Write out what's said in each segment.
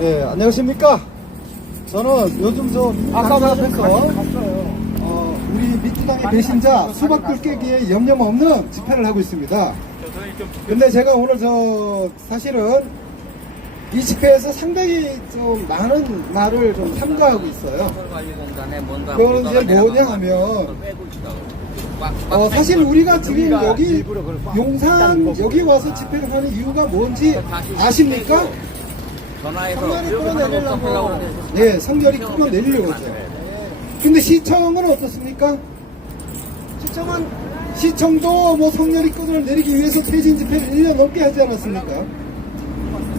예, 안녕하십니까. 저는 요즘 아까 앞에서 우리 민주당의 배신자 수박들 깨기에 염려 없는 집회를 하고 있습니다. 근데 제가 오늘 사실은 이 집회에서 상당히 좀 많은 말을 좀 삼가하고 있어요. 그건 이제 뭐냐 하면 사실 우리가 지금 여기 용산 여기 와서 집회를 하는 이유가 뭔지 아십니까? 성렬이 끌어내리려고. 예, 성렬이 끌어내리려고 하죠. 근데 시청은 어떻습니까? 시청도 뭐 성렬이 끌어내리기 위해서 퇴진 집회를 1년 넘게 하지 않았습니까?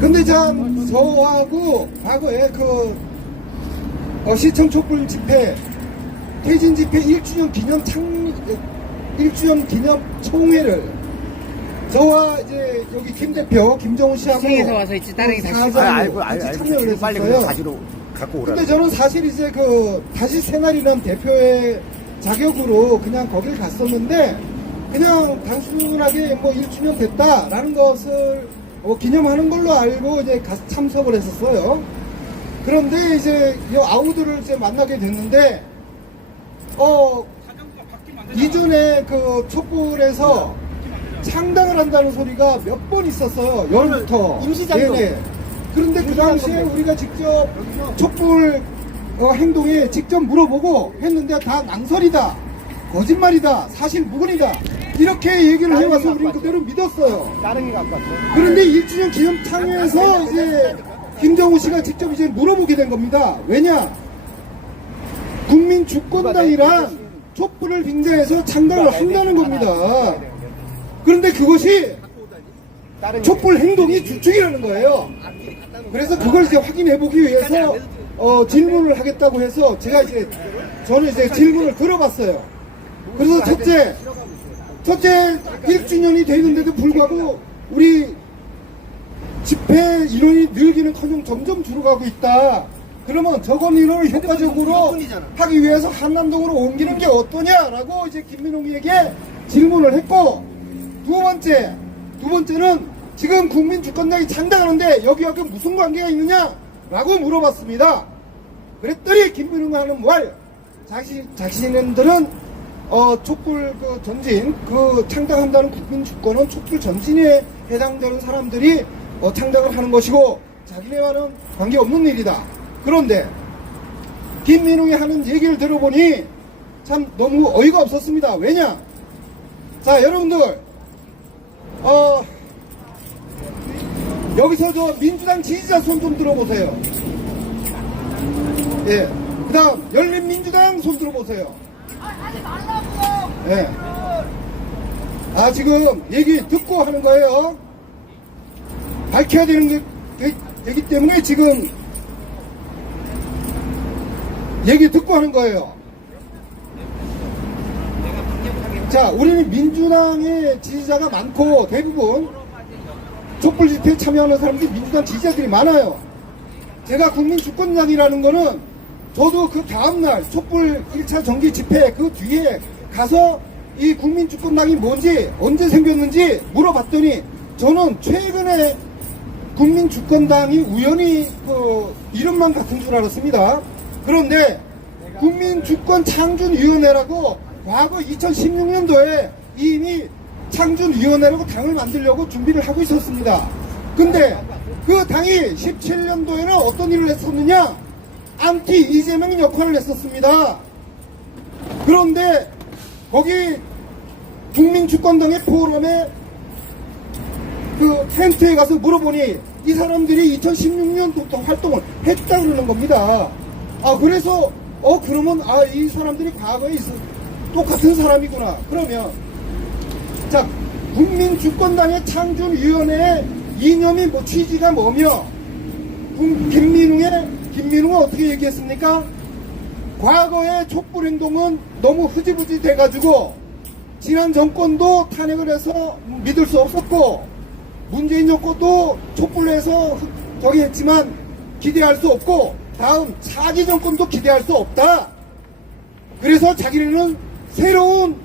근데 저하고 과거에 시청 촛불 집회, 퇴진 집회 1주년 기념 총회를 저와 이제 여기 김 대표 김정훈 씨하고 시청에서 와서 있지 다른 게 같이 참여를 했었어요. 가지로 갖고 오라. 근데 저는 사실 이제 다시 새날이라는 대표의 자격으로 그냥 거길 갔었는데 그냥 단순하게 뭐 1주년 됐다라는 것을 기념하는 걸로 알고 이제 가서 참석을 했었어요. 그런데 이제 이 아우들을 이제 만나게 됐는데 이전에 촛불에서 창당을 한다는 소리가 몇 번 있었어요. 여름부터. 임시장도. 그런데 그 당시에 우리가 직접 촛불 행동에 직접 물어보고 했는데 다 낭설이다, 거짓말이다, 사실 무근이다 이렇게 얘기를 해와서 우리는 그대로 믿었어요. 다른 게 가깝죠. 그런데 1주년 기념 참여에서 이제 김정우 씨가 직접 이제 물어보게 된 겁니다. 왜냐? 국민주권당이란 촛불을 빙자해서 창당을 한다는 겁니다. 그런데 그것이 촛불 행동이 주축이라는 거예요. 그래서 그걸 이제 확인해보기 위해서 질문을 하겠다고 해서 저는 이제 질문을 들어봤어요. 그래서 첫째 1주년이 되는데도 불구하고 우리 집회 인원이 늘기는커녕 점점 줄어가고 있다. 그러면 적은 인원을 효과적으로 하기 위해서 한남동으로 옮기는 게 어떠냐라고 이제 김민홍이에게 질문을 했고, 두 번째는 지금 국민주권당이 창당하는데 여기하고 무슨 관계가 있느냐라고 물어봤습니다. 그랬더니 김민홍하는 말, 자신들은 촛불 전진, 창당한다는 국민주권은 촛불 전진에 해당되는 사람들이 창당을 하는 것이고 자기네와는 관계없는 일이다. 그런데 김민웅이 하는 얘기를 들어보니 참 너무 어이가 없었습니다. 왜냐? 자, 여러분들 여기서 민주당 지지자 손 좀 들어보세요. 예. 그 다음 열린민주당 손 들어보세요. 예. 지금 얘기 듣고 하는 거예요. 밝혀야 되는 되기 때문에 지금 얘기 듣고 하는 거예요. 자, 우리는 민주당의 지지자가 많고 대부분 촛불 집회에 참여하는 사람들이 민주당 지지자들이 많아요. 제가 국민주권당이라는 거는 저도 그 다음날 촛불 1차 정기 집회 그 뒤에 가서 이 국민주권당이 뭔지 언제 생겼는지 물어봤더니 저는 최근에 국민주권당이 우연히 이름만 같은 줄 알았습니다. 그런데 국민주권창준위원회라고 과거 2016년도에 이미 창준위원회라고 당을 만들려고 준비를 하고 있었습니다. 근데 그 당이 17년도에는 어떤 일을 했었느냐? 안티 이재명 역할을 했었습니다. 그런데 거기 국민주권당의 포럼에 텐트에 가서 물어보니 이 사람들이 2016년부터 활동을 했다고 그러는 겁니다. 그래서 그러면 이 사람들이 과거에 똑같은 사람이구나. 그러면 자, 국민주권당의 창준위원회의 이념이 취지가 뭐며 김민웅은 어떻게 얘기했습니까? 과거의 촛불행동은 너무 흐지부지 돼가지고 지난 정권도 탄핵을 해서 믿을 수 없었고 문재인 정권도 촛불로 해서 했지만 기대할 수 없고 다음 차기 정권도 기대할 수 없다. 그래서 자기네는 새로운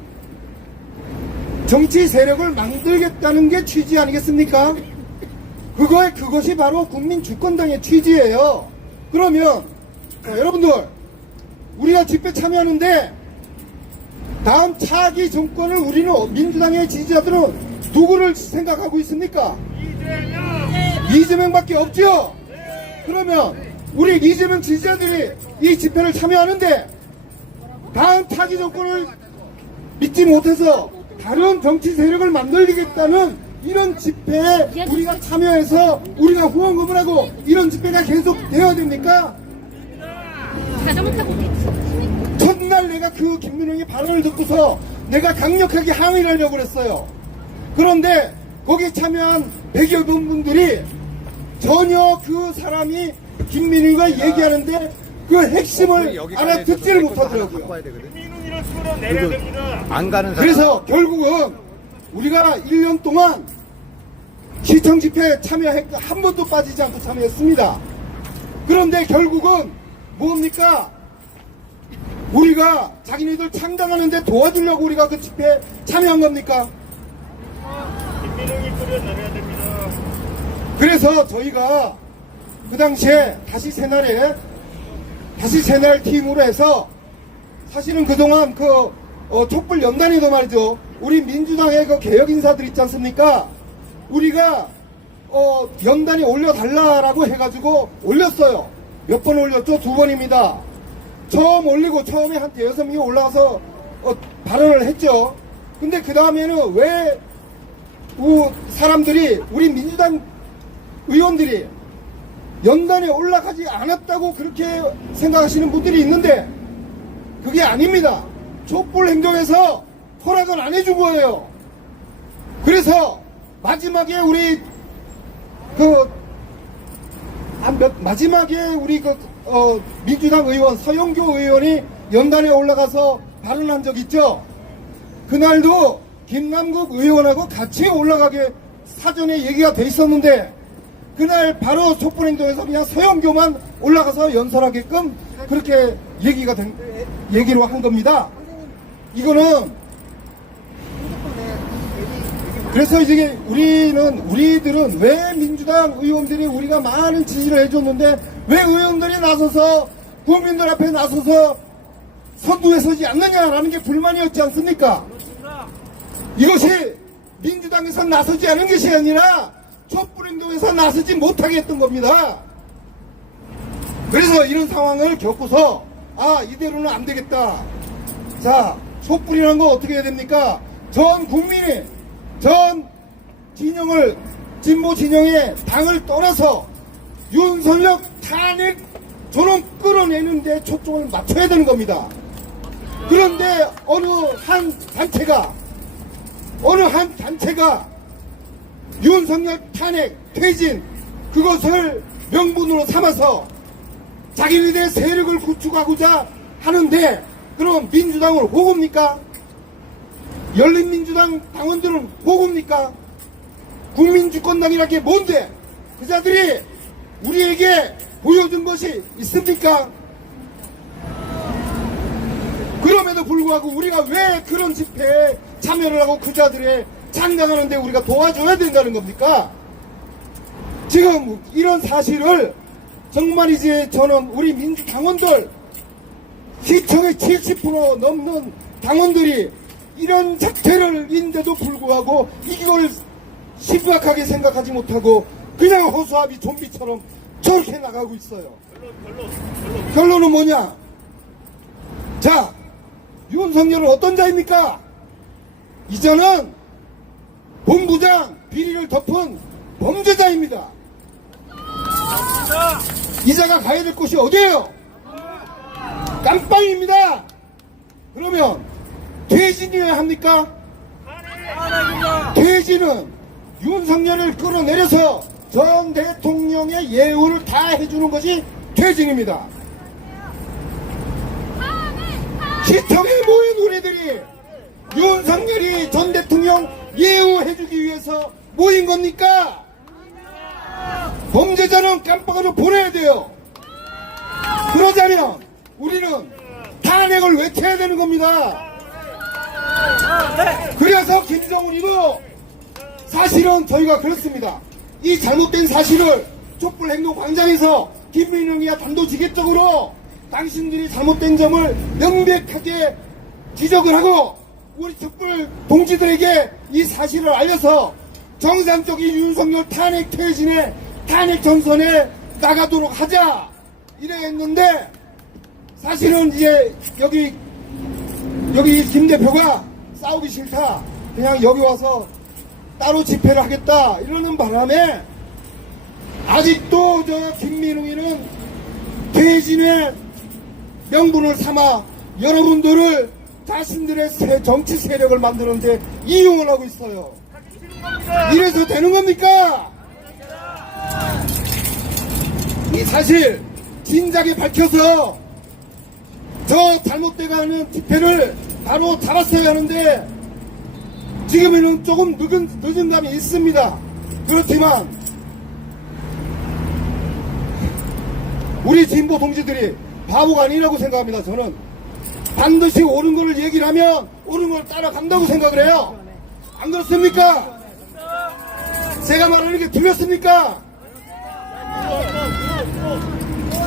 정치 세력을 만들겠다는 게 취지 아니겠습니까? 그것이 바로 국민주권당의 취지예요. 그러면 여러분들, 우리가 집회 참여하는데 다음 차기 정권을 우리는, 민주당의 지지자들은 누구를 생각하고 있습니까? 이재명밖에 없죠. 그러면 우리 이재명 지지자들이 이 집회를 참여하는데 다음 차기 정권을 믿지 못해서 다른 정치 세력을 만들겠다는 이런 집회에 우리가 참여해서 우리가 후원금을 하고 이런 집회가 계속 되어야 됩니까? 첫날 내가 그 김민웅의 발언을 듣고서 내가 강력하게 항의를 하려고 그랬어요. 그런데 거기에 참여한 100여 분들이 전혀 그 사람이 김민웅이가 얘기하는데 그 핵심을 알아듣지를 못하더라고요. 안 가는 사람. 그래서 결국은 우리가 1년 동안 시청 집회에 참여했고 한 번도 빠지지 않고 참여했습니다. 그런데 결국은 뭡니까? 우리가 자기네들 창당하는데 도와주려고 우리가 그 집회에 참여한 겁니까? 김민웅이 뿌려내려야 됩니다. 그래서 저희가 그 당시에 다시 새날 팀으로 해서 사실은 그동안 촛불 연단에도 말이죠. 우리 민주당의 그 개혁 인사들 있지 않습니까? 우리가 연단에 올려달라라고 해가지고 올렸어요. 몇 번 올렸죠? 2번입니다. 처음 올리고 처음에 한 6명이 올라가서 발언을 했죠. 근데 그 다음에는 왜 사람들이, 우리 민주당 의원들이 연단에 올라가지 않았다고 그렇게 생각하시는 분들이 있는데 그게 아닙니다. 촛불 행동에서 허락을 안 해준 거예요. 그래서 마지막에 우리 민주당 의원 서영교 의원이 연단에 올라가서 발언한 적 있죠. 그날도 김남국 의원하고 같이 올라가게 사전에 얘기가 돼 있었는데 그날 바로 촛불 행동에서 그냥 서영교만 올라가서 연설하게끔 그렇게 얘기로 한 겁니다. 이거는 그래서 이제 우리들은 왜 민주당 의원들이 우리가 많은 지지를 해줬는데 왜 의원들이 나서서 국민들 앞에 나서서 선두에 서지 않느냐라는 게 불만이었지 않습니까? 이것이 민주당에서 나서지 않은 것이 아니라 촛불행동에서 나서지 못하게 했던 겁니다. 그래서 이런 상황을 겪고서 이대로는 안 되겠다. 자, 촛불이라는 거 어떻게 해야 됩니까? 전 국민이 전 진영을, 진보 진영의 당을 떠나서 윤석열 탄핵 저놈 끌어내는데 초점을 맞춰야 되는 겁니다. 그런데 어느 한 단체가 윤석열 탄핵, 퇴진 그것을 명분으로 삼아서 자기네들의 세력을 구축하고자 하는데 그럼 민주당을 호구입니까? 열린민주당 당원들은 호구입니까? 국민주권당이라는 게 뭔데? 그 자들이 우리에게 보여준 것이 있습니까? 그럼에도 불구하고 우리가 왜 그런 집회에 참여를 하고 그 자들의 창당하는데 우리가 도와줘야 된다는 겁니까? 지금 이런 사실을 정말이지 저는 우리 민주당원들 시청의 70% 넘는 당원들이 이런 사태를 인데도 불구하고 이걸 심각하게 생각하지 못하고 그냥 허수아비 좀비처럼 저렇게 나가고 있어요. 결론은 뭐냐? 자, 윤석열은 어떤 자입니까? 이제는 본부장 비리를 덮은 범죄자입니다. 이자가 가야 될 곳이 어디예요? 깜빵입니다. 그러면 퇴진이어야 합니까? 퇴진은 윤석열을 끌어내려서 전 대통령의 예우를 다 해주는 것이 퇴진입니다. 시청에 모인 우리들이 윤석열이 전 대통령 예우해주기 위해서 모인 겁니까? 범죄자는 깜빡으로 보내야 돼요. 그러자면 우리는 탄핵을 외쳐야 되는 겁니다. 그래서 김정은이도 사실은 저희가 그렇습니다. 이 잘못된 사실을 촛불행동광장에서 김민웅이야 단도직입적으로 당신들이 잘못된 점을 명백하게 지적을 하고 우리 촛불 동지들에게 이 사실을 알려서 정상적인 윤석열 탄핵 퇴진에 탄핵 전선에 나가도록 하자 이래 했는데 사실은 이제 여기 김 대표가 싸우기 싫다 그냥 여기 와서 따로 집회를 하겠다 이러는 바람에 아직도 저 김민웅이는 퇴진의 명분을 삼아 여러분들을 자신들의 정치 세력을 만드는데 이용을 하고 있어요. 이래서 되는 겁니까? 이 사실 진작에 밝혀서 저 잘못돼가는 집회를 바로 잡았어야 하는데 지금에는 조금 늦은 감이 있습니다. 그렇지만 우리 진보 동지들이 바보가 아니라고 생각합니다. 저는 반드시 옳은 거를 얘기를 하면 옳은 걸 따라간다고 생각을 해요. 안 그렇습니까? 제가 말하는 게 틀렸습니까?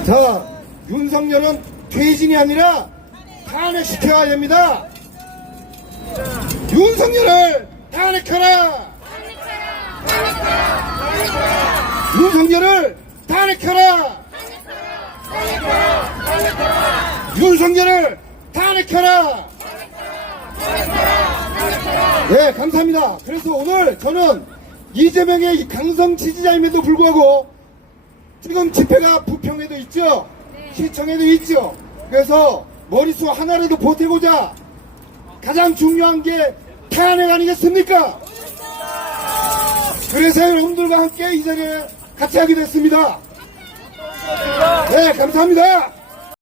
자, 윤석열은 퇴진이 아니라 탄핵시켜야 됩니다. 윤석열을 탄핵해라! 윤석열을 탄핵해라! 윤석열을 탄핵해라! 네, 감사합니다. 그래서 오늘 저는 이재명의 이 강성 지지자임에도 불구하고 지금 집회가 부평에도 있죠? 시청에도 있죠? 그래서 머릿수 하나라도 보태고자 가장 중요한 게 탄핵 아니겠습니까? 그래서 여러분들과 함께 이 자리에 같이 하게 됐습니다. 네, 감사합니다.